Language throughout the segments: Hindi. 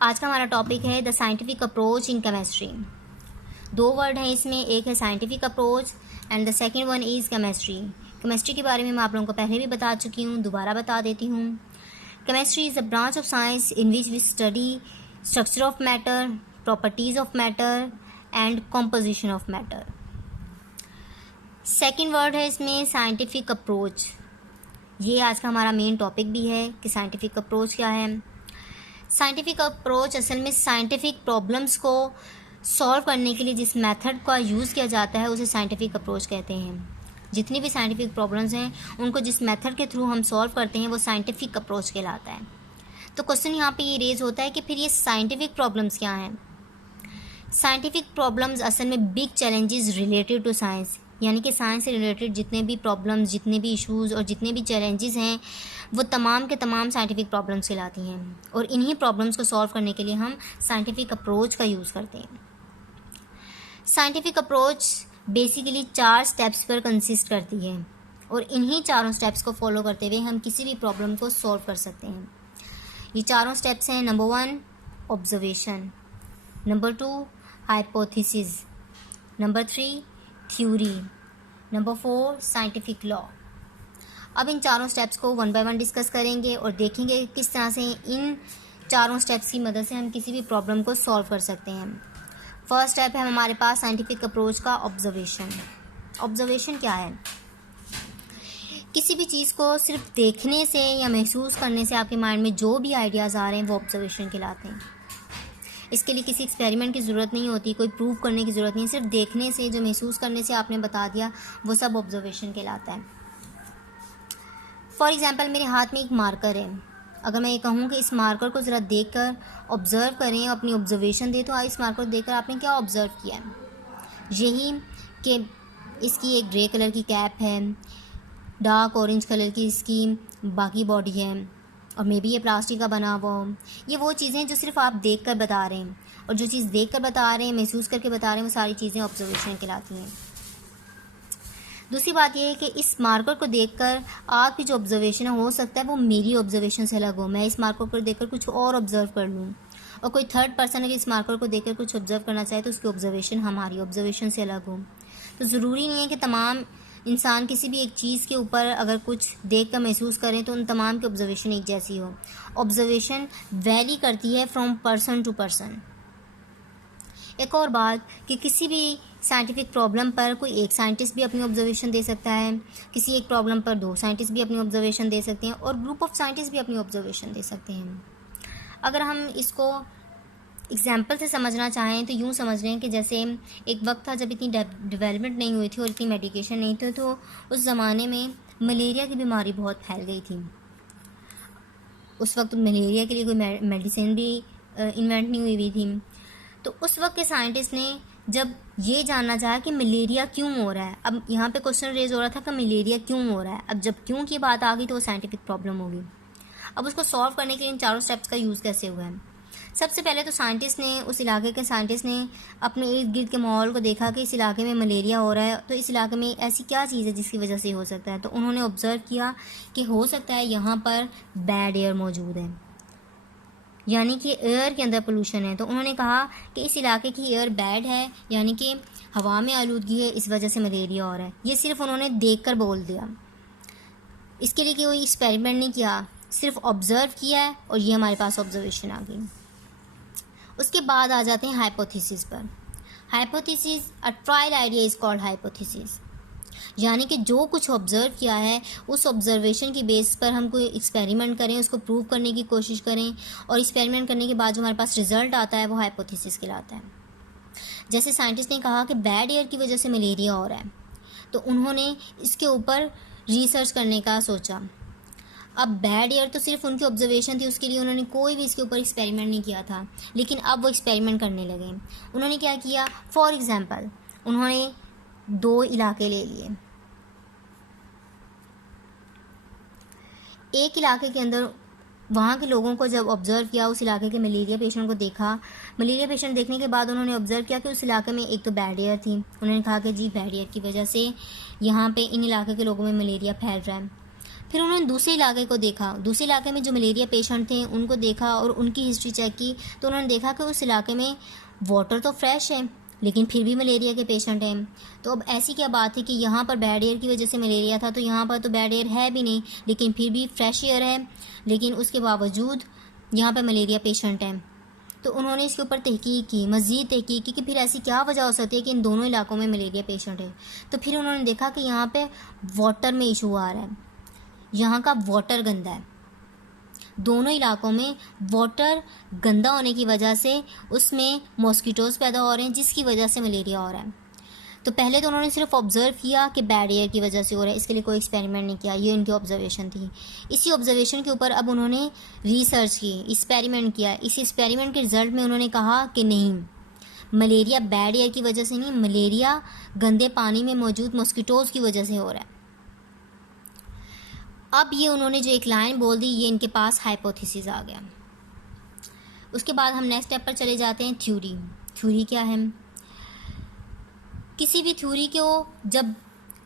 आज का हमारा टॉपिक है the scientific approach in chemistry. दो वर्ड हैं इसमें, एक है scientific approach and the second one is chemistry. Chemistry के बारे में मैं आप लोगों को पहले भी बता चुकी हूँ, दोबारा बता देती हूँ। Chemistry is a branch of science in which we study structure of matter, properties of matter and composition of matter. Second word है इसमें साइंटिफिक अप्रोच। ये आज का हमारा मेन टॉपिक भी है कि साइंटिफिक अप्रोच क्या है। साइंटिफिक अप्रोच असल में साइंटिफिक प्रॉब्लम्स को सॉल्व करने के लिए जिस मेथड का यूज़ किया जाता है उसे साइंटिफिक अप्रोच कहते हैं। जितनी भी साइंटिफिक प्रॉब्लम्स हैं उनको जिस मेथड के थ्रू हम सॉल्व करते हैं वो साइंटिफिक अप्रोच कहलाता है। तो क्वेश्चन यहाँ पे ये रेज होता है कि फिर ये साइंटिफिक प्रॉब्लम्स क्या हैं। साइंटिफिक प्रॉब्लम्स असल में big challenges related to science, यानी कि साइंस से रिलेटेड जितने भी प्रॉब्लम्स, जितने भी इश्यूज़ और जितने भी चैलेंजेस हैं वो तमाम के तमाम साइंटिफिक प्रॉब्लम्स कहलाती हैं। और इन्हीं प्रॉब्लम्स को सॉल्व करने के लिए हम साइंटिफिक अप्रोच का यूज़ करते हैं। साइंटिफिक अप्रोच बेसिकली 4 स्टेप्स पर कंसिस्ट करती है और इन्हीं चारों स्टेप्स को फॉलो करते हुए हम किसी भी प्रॉब्लम को सॉल्व कर सकते हैं। ये चारों स्टेप्स हैं, number 1 observation, number 2 hypothesis, number 3 theory, number 4 scientific law. अब इन चारों स्टेप्स को वन बाय वन डिस्कस करेंगे और देखेंगे किस तरह से इन चारों स्टेप्स की मदद से हम किसी भी प्रॉब्लम को सॉल्व कर सकते हैं। फर्स्ट स्टेप है हमारे पास साइंटिफिक अप्रोच का ऑब्जर्वेशन। ऑब्जर्वेशन क्या है? किसी भी चीज़ को सिर्फ देखने से या महसूस करने से आपके माइंड में जो भी आइडियाज़ आ रहे हैं वो ऑब्जर्वेशन कहलाते हैं। इसके लिए किसी एक्सपेरिमेंट की ज़रूरत नहीं होती, कोई प्रूव करने की ज़रूरत नहीं, सिर्फ देखने से, जो महसूस करने से आपने बता दिया वो सब ऑब्जर्वेशन कहलाता है। फॉर एग्ज़ाम्पल मेरे हाथ में एक मार्कर है, अगर मैं ये कहूँ कि इस मार्कर को ज़रा देख कर ऑब्ज़र्व करें, अपनी ऑब्जर्वेशन दे, तो इस मार्कर को देख कर आपने क्या ऑब्ज़र्व किया है? यही कि इसकी एक ग्रे कलर की कैप है, डार्क ऑरेंज कलर की इसकी बाकी बॉडी है और मे बी ये प्लास्टिक का बना हुआ हो। ये वो चीज़ें जो सिर्फ आप देख कर बता रहे हैं, और जो चीज़ देख कर बता रहे हैं, महसूस करके बता रहे हैं, वो सारी चीज़ें ऑब्जर्वेशन कहलाती हैं। दूसरी बात यह है कि इस मार्कर को देखकर आपकी जो ऑब्जर्वेशन है हो सकता है वो मेरी ऑब्जर्वेशन से अलग हो। मैं इस मार्कर को देखकर कुछ और ऑब्जर्व कर लूँ और कोई थर्ड पर्सन अगर इस मार्कर को देखकर कुछ ऑब्जर्व करना चाहे तो उसकी ऑब्जर्वेशन हमारी ऑब्जर्वेशन से अलग हो। तो ज़रूरी नहीं है कि तमाम इंसान किसी भी एक चीज़ के ऊपर अगर कुछ देख कर महसूस करें तो उन तमाम की ऑब्जर्वेशन एक जैसी हो। ऑब्जर्वेशन वैरी करती है फ्रॉम पर्सन टू पर्सन। एक और बात कि किसी भी साइंटिफिक प्रॉब्लम पर कोई एक साइंटिस्ट भी अपनी ऑब्जर्वेशन दे सकता है, किसी एक प्रॉब्लम पर 2 साइंटिस्ट भी अपनी ऑब्जर्वेशन दे सकते हैं और ग्रुप ऑफ साइंटिस्ट भी अपनी ऑब्जर्वेशन दे सकते हैं। अगर हम इसको एग्जाम्पल से समझना चाहें तो यूँ समझ लें कि जैसे एक वक्त था जब इतनी डेवलपमेंट नहीं हुई थी और इतनी मेडिकेशन नहीं थी, तो उस ज़माने में मलेरिया की बीमारी बहुत फैल गई थी। उस वक्त मलेरिया के लिए कोई मेडिसिन भी इन्वेंट नहीं हुई थी। तो उस वक्त के साइंटिस्ट ने जब ये जानना चाहा कि मलेरिया क्यों हो रहा है, अब यहाँ पे क्वेश्चन रेज हो रहा था कि मलेरिया क्यों हो रहा है। अब जब क्यों की बात आ गई तो वो साइंटिफिक प्रॉब्लम होगी। अब उसको सॉल्व करने के लिए इन चारों स्टेप्स का यूज़ कैसे हुआ है? सबसे पहले तो साइंटिस्ट ने, उस इलाके के साइंटिस्ट ने अपने इर्द गिर्द के माहौल को देखा कि इस इलाके में मलेरिया हो रहा है, तो इस इलाके में ऐसी क्या चीज़ है जिसकी वजह से हो सकता है। तो उन्होंने ऑब्ज़र्व किया कि हो सकता है यहाँ पर बैड एयर मौजूद है, यानी कि एयर के अंदर पोल्यूशन है। तो उन्होंने कहा कि इस इलाके की एयर बैड है, यानी कि हवा में आलूदगी है, इस वजह से मलेरिया हो रहा है। ये सिर्फ उन्होंने देखकर बोल दिया, इसके लिए कोई एक्सपेरिमेंट नहीं किया, सिर्फ ऑब्ज़र्व किया है और ये हमारे पास ऑब्जर्वेशन आ गई। उसके बाद आ जाते हैं हाइपोथेसिस पर। Hypothesis, a trial idea is called hypothesis, यानी कि जो कुछ ऑब्ज़र्व किया है उस ऑब्ज़र्वेशन की बेस पर हम कोई एक्सपेरिमेंट करें, उसको प्रूव करने की कोशिश करें और एक्सपेरिमेंट करने के बाद जो हमारे पास रिज़ल्ट आता है वो हाइपोथेसिस कहलाता है। जैसे साइंटिस्ट ने कहा कि बैड एयर की वजह से मलेरिया हो रहा है, तो उन्होंने इसके ऊपर रिसर्च करने का सोचा। अब बैड एयर तो सिर्फ उनकी ऑब्जर्वेशन थी, उसके लिए उन्होंने कोई भी इसके ऊपर एक्सपेरिमेंट नहीं किया था, लेकिन अब वो एक्सपेरिमेंट करने लगे। उन्होंने क्या किया? फॉर एग्ज़ाम्पल उन्होंने 2 इलाके ले लिए। एक इलाके के अंदर वहाँ के लोगों को जब ऑब्ज़र्व किया, उस इलाके के मलेरिया पेशेंट को देखा। मलेरिया पेशेंट देखने के बाद उन्होंने ऑब्ज़र्व किया कि उस इलाके में एक तो बैड एयर थी। उन्होंने कहा कि जी बैड एयर की वजह से यहाँ पे इन इलाके के लोगों में मलेरिया फैल रहा है। फिर उन्होंने दूसरे इलाके को देखा, दूसरे इलाके में जो मलेरिया पेशेंट थे उनको देखा और उनकी हिस्ट्री चेक की, तो उन्होंने देखा कि उस इलाके में वाटर तो फ्रेश है लेकिन फिर भी मलेरिया के पेशेंट हैं। तो अब ऐसी क्या बात है कि यहाँ पर बैड एयर की वजह से मलेरिया था, तो यहाँ पर तो बैड एयर है भी नहीं लेकिन फिर भी फ्रेश एयर है, लेकिन उसके बावजूद यहाँ पर मलेरिया पेशेंट हैं। तो उन्होंने इसके ऊपर तहकीक की, मज़ीद तहकीक की कि फिर ऐसी क्या वजह हो सकती है कि इन दोनों इलाकों में मलेरिया पेशेंट है। तो फिर उन्होंने देखा कि यहाँ पे वाटर में इशू आ रहा है, यहाँ का वाटर गंदा है, दोनों इलाकों में वाटर गंदा होने की वजह से उसमें मॉस्किटोज़ पैदा हो रहे हैं जिसकी वजह से मलेरिया हो रहा है। तो पहले तो उन्होंने सिर्फ ऑब्ज़र्व किया कि बैड एयर की वजह से हो रहा है, इसके लिए कोई एक्सपेरिमेंट नहीं किया, ये उनकी ऑब्जर्वेशन थी। इसी ऑब्जर्वेशन के ऊपर अब उन्होंने रिसर्च की, एक्सपेरिमेंट किया। इस एक्सपेरिमेंट के रिज़ल्ट में उन्होंने कहा कि नहीं, मलेरिया बैड एयर की वजह से नहीं, मलेरिया गंदे पानी में मौजूद मॉस्किटोज़ की वजह से हो रहा है। अब ये उन्होंने जो एक लाइन बोल दी, ये इनके पास हाइपोथेसिस आ गया। उसके बाद हम नेक्स्ट स्टेप पर चले जाते हैं, थ्योरी। थ्योरी क्या है? किसी भी थ्योरी को जब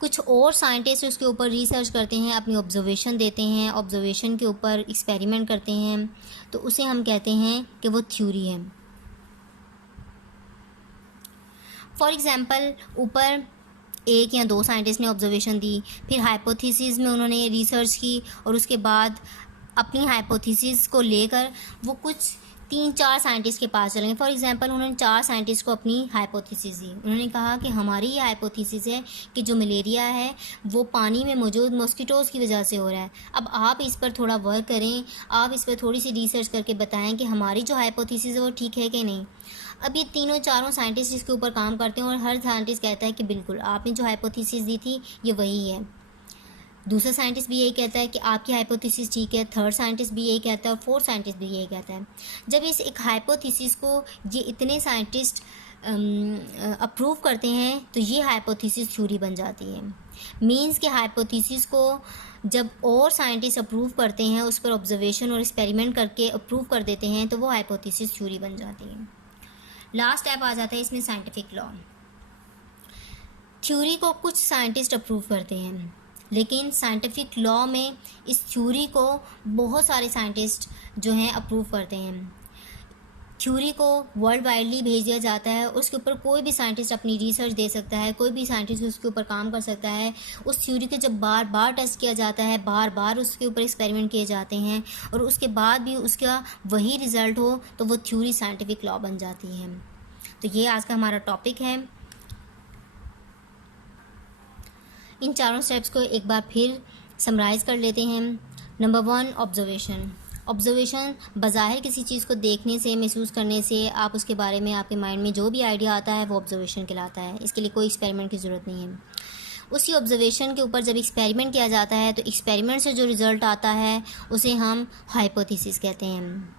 कुछ और साइंटिस्ट उसके ऊपर रिसर्च करते हैं, अपनी ऑब्जर्वेशन देते हैं, ऑब्जर्वेशन के ऊपर एक्सपेरिमेंट करते हैं, तो उसे हम कहते हैं कि वो थ्योरी है। फॉर एग्ज़ाम्पल, ऊपर एक या दो साइंटिस्ट ने ऑब्जर्वेशन दी, फिर हाइपोथेसिस में उन्होंने रिसर्च की और उसके बाद अपनी हाइपोथेसिस को लेकर वो कुछ 3-4 साइंटिस्ट के पास चलेंगे। फॉर एग्जांपल, उन्होंने 4 साइंटिस्ट को अपनी हाइपोथेसिस दी। उन्होंने कहा कि हमारी ये हाइपोथेसिस है कि जो मलेरिया है वो पानी में मौजूद मॉस्किटोज़ की वजह से हो रहा है। अब आप इस पर थोड़ा वर्क करें, आप इस पर थोड़ी सी रिसर्च करके बताएं कि हमारी जो हाइपोथेसिस है वो ठीक है कि नहीं। अब ये तीनों चारों साइंटिस्ट इसके ऊपर काम करते हैं और हर साइंटिस्ट कहता है कि बिल्कुल आपने जो हाइपोथेसिस दी थी ये वही है। दूसरा साइंटिस्ट भी यही कहता है कि आपकी हाइपोथेसिस ठीक है, थर्ड साइंटिस्ट भी यही कहता है और फोर्थ साइंटिस्ट भी यही कहता है। जब इस एक हाइपोथेसिस को ये इतने साइंटिस्ट अप्रूव करते हैं तो ये हाइपोथेसिस थ्योरी बन जाती है। मींस के हाइपोथेसिस को जब और साइंटिस्ट अप्रूव करते हैं, उस पर ऑब्जर्वेशन और एक्सपेरिमेंट करके अप्रूव कर देते हैं, तो वो हाइपोथेसिस थ्योरी बन जाती है। लास्ट स्टेप आ जाता है इसमें साइंटिफिक लॉ। थ्योरी को कुछ साइंटिस्ट अप्रूव करते हैं, लेकिन साइंटिफिक लॉ में इस थ्योरी को बहुत सारे साइंटिस्ट जो हैं अप्रूव करते हैं। थ्योरी को वर्ल्ड वाइडली भेज दिया जाता है, उसके ऊपर कोई भी साइंटिस्ट अपनी रिसर्च दे सकता है, कोई भी साइंटिस्ट उसके ऊपर काम कर सकता है। उस थ्योरी को जब बार बार टेस्ट किया जाता है, बार बार उसके ऊपर एक्सपेरिमेंट किए जाते हैं और उसके बाद भी उसका वही रिज़ल्ट हो, तो वो थ्योरी साइंटिफिक लॉ बन जाती है। तो ये आज का हमारा टॉपिक है। इन चारों स्टेप्स को एक बार फिर समराइज़ कर लेते हैं। Number 1, observation. ऑब्जर्वेशन बज़ाहिर किसी चीज़ को देखने से, महसूस करने से आप उसके बारे में, आपके माइंड में जो भी आइडिया आता है वो ऑब्जर्वेशन कहलाता है। इसके लिए कोई एक्सपेरिमेंट की ज़रूरत नहीं है। उसी ऑब्जर्वेशन के ऊपर जब एक्सपेरिमेंट किया जाता है तो एक्सपेरिमेंट से जो रिज़ल्ट आता है उसे हम हाइपोथेसिस कहते हैं।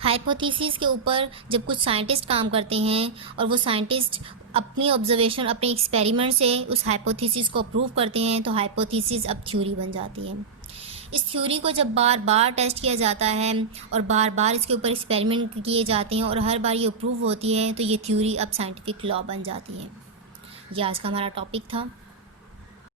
हाइपोथेसिस के ऊपर जब कुछ साइंटिस्ट काम करते हैं और वो साइंटिस्ट अपनी ऑब्जर्वेशन, अपने एक्सपेरिमेंट से उस हाइपोथेसिस को अप्रूव करते हैं, तो हाइपोथेसिस अब थ्योरी बन जाती है। इस थ्योरी को जब बार बार टेस्ट किया जाता है और बार बार इसके ऊपर एक्सपेरिमेंट किए जाते हैं और हर बार ये अप्रूव होती है, तो ये थ्योरी अब साइंटिफिक लॉ बन जाती है। ये आज का हमारा टॉपिक था।